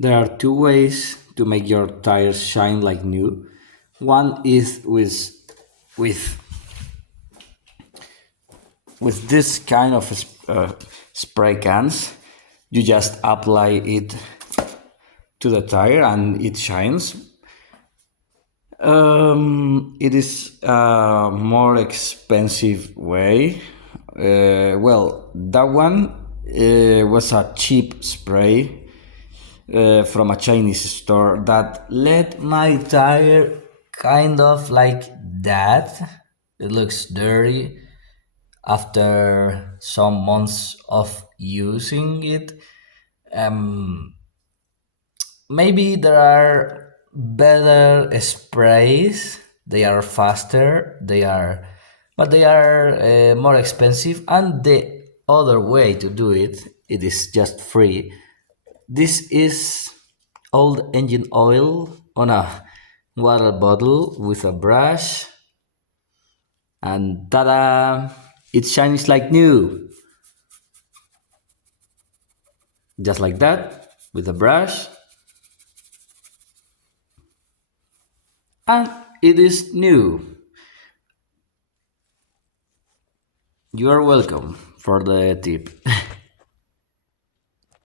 There are two ways to make your tires shine like new. One is with with this kind of spray cans. You just apply it to the tire and it shines. It is a more expensive way. Well, that one was a cheap spray from a Chinese store that let my tire kind of like that. It looks dirty after some months of using it. Um, Maybe there are better sprays. They are faster. But they are more expensive. And the other way to do it, it is just free. This is old engine oil on a water bottle with a brush, and ta-da! It shines like new, just like that, with a brush, and it is new. You are welcome for the tip.